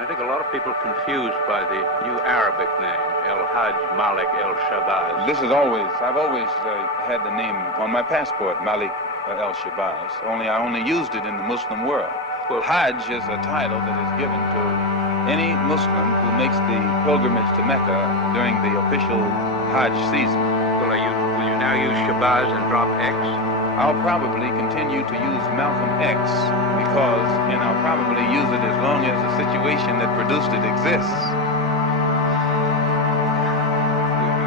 I think a lot of people confused by the new Arabic name, El Hajj Malik El Shabazz. I've always had the name on my passport, Malik El Shabazz, only I only used it in the Muslim world. Well, Hajj is a title that is given to any Muslim who makes the pilgrimage to Mecca during the official Hajj season. well, will you now use Shabazz and drop X? I'll probably continue to use Malcolm X and I'll probably use it as long as the situation that produced it exists.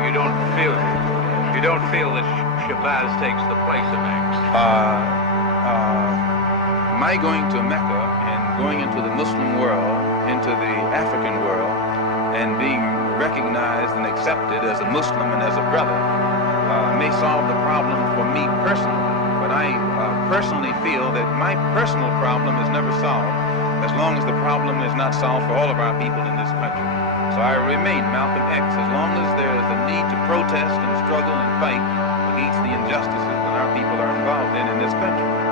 You don't feel that Shabazz takes the place of X? My going to Mecca and going into the Muslim world, into the African world, and being recognized and accepted as a Muslim and as a brother may solve the problem for me personally. But I personally feel that my personal problem is never solved as long as the problem is not solved for all of our people in this country. So I remain Malcolm X as long as there is a need to protest and struggle and fight against the injustices that our people are involved in this country.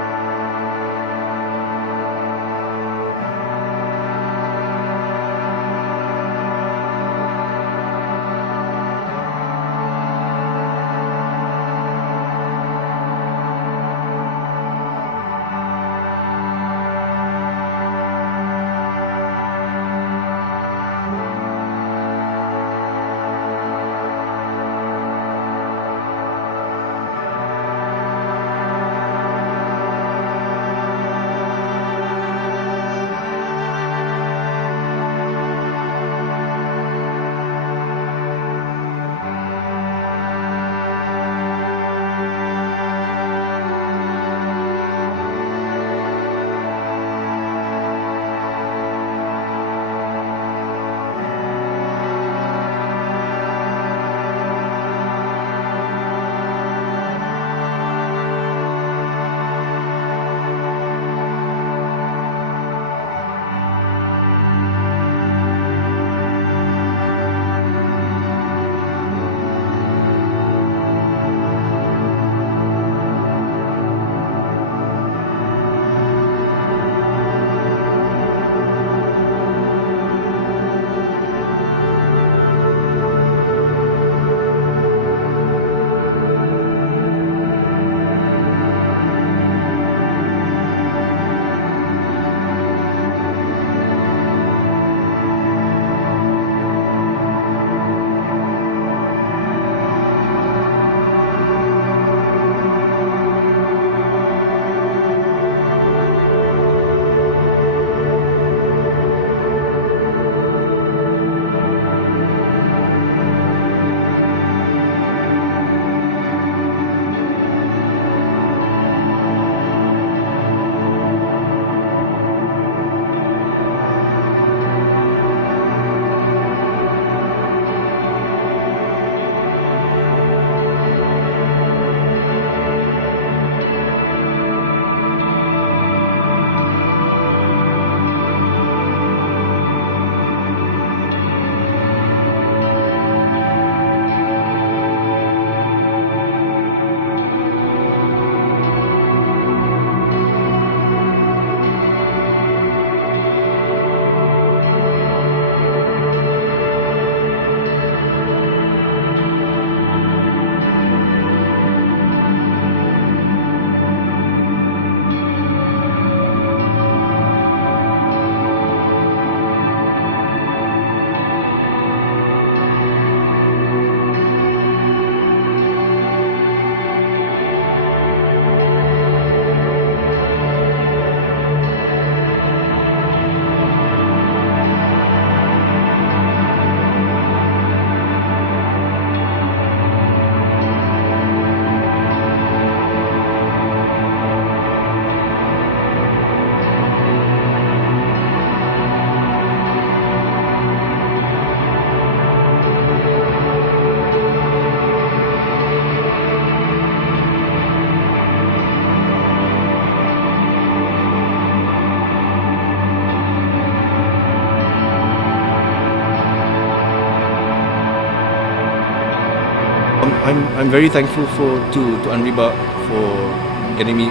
I'm very thankful to Anriba for getting me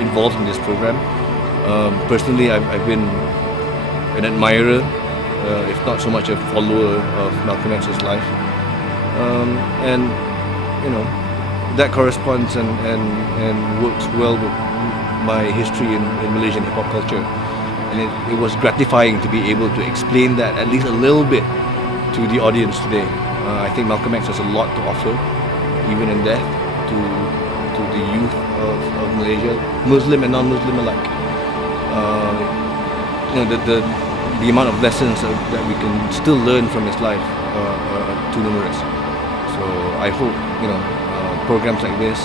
involved in this program. Personally, I've been an admirer if not so much a follower of Malcolm X's life. And that corresponds and works well with my history in Malaysian hip hop culture. And it was gratifying to be able to explain that at least a little bit to the audience today. I think Malcolm X has a lot to offer, even in death, to the youth of Malaysia, Muslim and non-Muslim alike. The amount of lessons that we can still learn from his life are too numerous. So I hope programs like this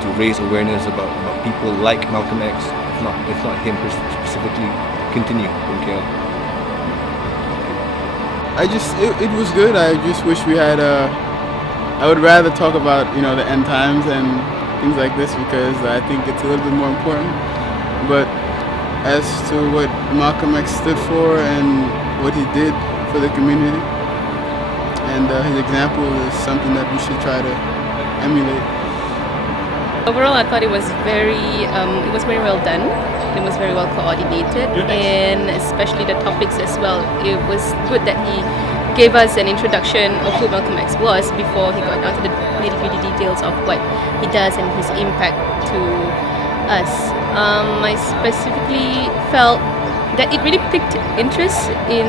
to raise awareness about people like Malcolm X, if not him specifically, continue in KL. It was good. I just wish we had I would rather talk about the end times and things like this because I think it's a little bit more important. But as to what Malcolm X stood for and what he did for the community, and his example is something that we should try to emulate. Overall, I thought it was very well done. It was very well coordinated, and especially the topics as well. It was good that he gave us an introduction of who Malcolm X was before he got down to the nitty-gritty details of what he does and his impact to us. I specifically felt that it really piqued interest in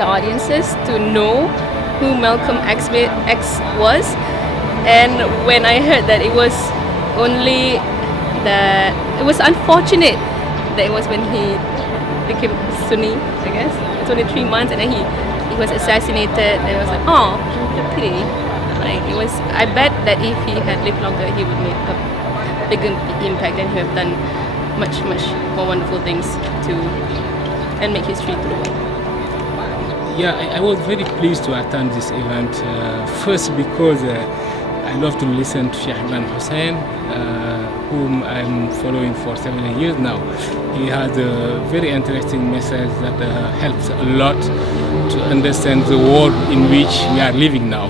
the audiences to know who Malcolm X was, and when I heard that it was unfortunate that it was when he became Sunni, I guess. It's only 3 months and then he was assassinated, and it was like, oh, what a pity. I bet that if he had lived longer, he would make a bigger impact and he would have done much more wonderful things and make history to the world. Yeah, I was very pleased to attend this event. First because I love to listen to Sheikh Imran Hussein, whom I'm following for several years now. He has a very interesting message that helps a lot to understand the world in which we are living now.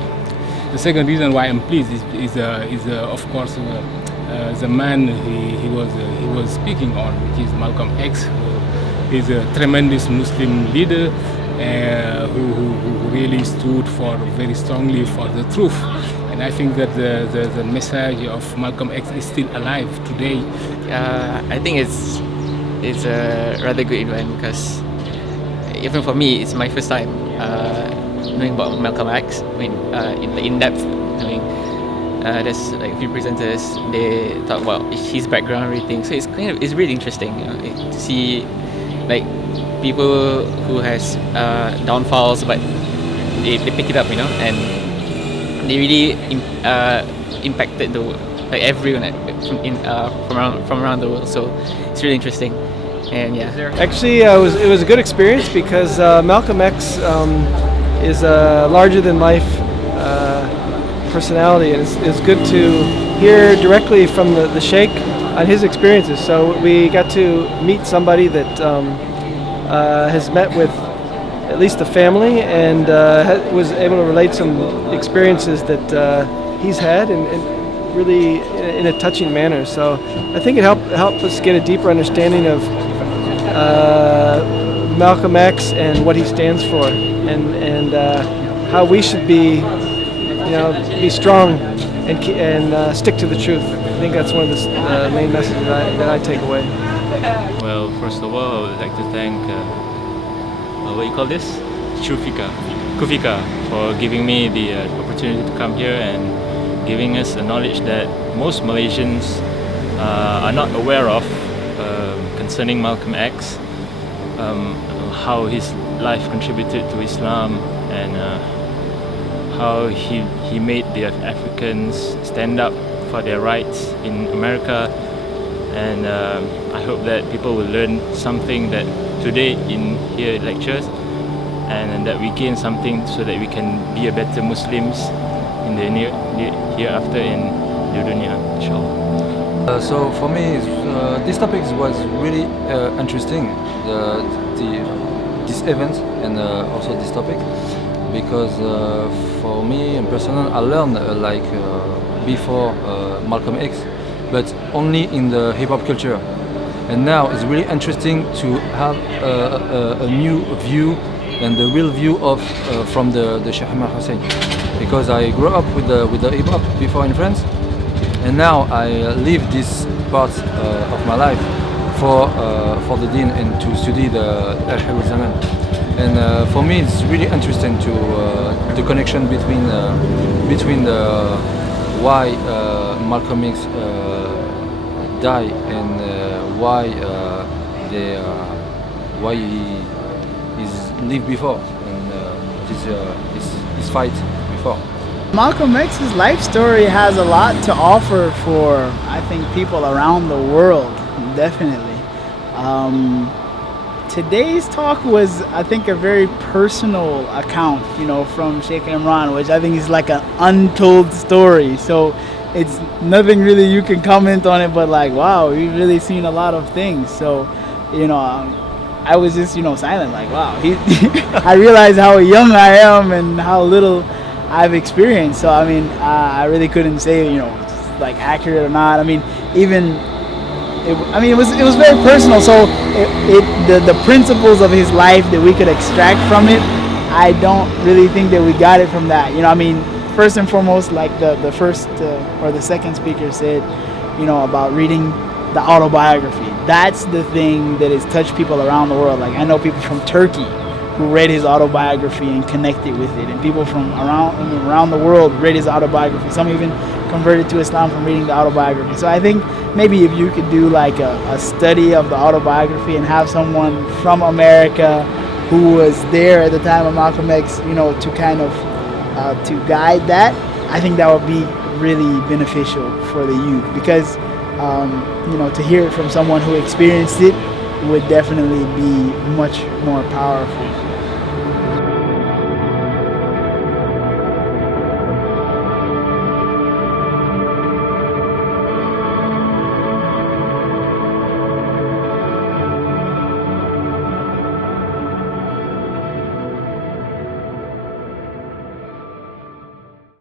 The second reason why I'm pleased is of course the man he was speaking on, which is Malcolm X. He's a tremendous Muslim leader who really stood for very strongly for the truth. And I think that the message of Malcolm X is still alive today. I think it's a rather good event because even for me, it's my first time knowing about Malcolm X. I mean, in depth. I mean, there's like a few presenters. They talk about his background, everything. So it's really interesting to see like people who has downfalls, but they pick it up, and they really impacted everyone from around the world. So it's really interesting, and yeah. Actually, it was a good experience because Malcolm X is a larger than life personality, and it's good to hear directly from the Sheikh on his experiences. So we got to meet somebody that has met with at least the family and was able to relate some experiences that he's had and really in a touching manner. So I think it helped us get a deeper understanding of Malcolm X and what he stands for, and how we should be strong and stick to the truth. I think that's one of the main messages that I take away. Well, first of all, I would like to thank what you call this? Kufika, for giving me the opportunity to come here and giving us a knowledge that most Malaysians are not aware of concerning Malcolm X, how his life contributed to Islam, and how he made the Africans stand up for their rights in America. And I hope that people will learn something that today in here lectures, and that we gain something so that we can be a better Muslims in the hereafter in the dunya, inshallah. So for me, this topic was really interesting, this event and also this topic, because for me in personal, I learned before Malcolm X, but only in the hip hop culture. And now it's really interesting to have a new view and the real view of from the Sheikh Imran Hosein, because I grew up with the hip hop before in France, and now I live this part of my life for the Deen and to study the Al-Hib al-Zaman. And for me, it's really interesting to the connection between the why Malcolm X died and why he lived before and his fight before. Malcolm X's life story has a lot to offer for, I think, people around the world, definitely. Today's talk was, I think, a very personal account, from Sheikh Imran, which I think is like an untold story. So it's nothing really you can comment on it, but like, wow, we've really seen a lot of things. So, I was just, silent, like, wow. I realized how young I am and how little I've experienced. So, I mean, I really couldn't say, it's like accurate or not. I mean, it was very personal. So the principles of his life that we could extract from it, I don't really think that we got it from that. First and foremost, like the first or the second speaker said, about reading the autobiography. That's the thing that has touched people around the world. Like, I know people from Turkey who read his autobiography and connected with it, and people from around the world read his autobiography. Some even converted to Islam from reading the autobiography. So I think maybe if you could do like a study of the autobiography and have someone from America who was there at the time of Malcolm X, to kind of to guide that, I think that would be really beneficial for the youth, because to hear it from someone who experienced it would definitely be much more powerful.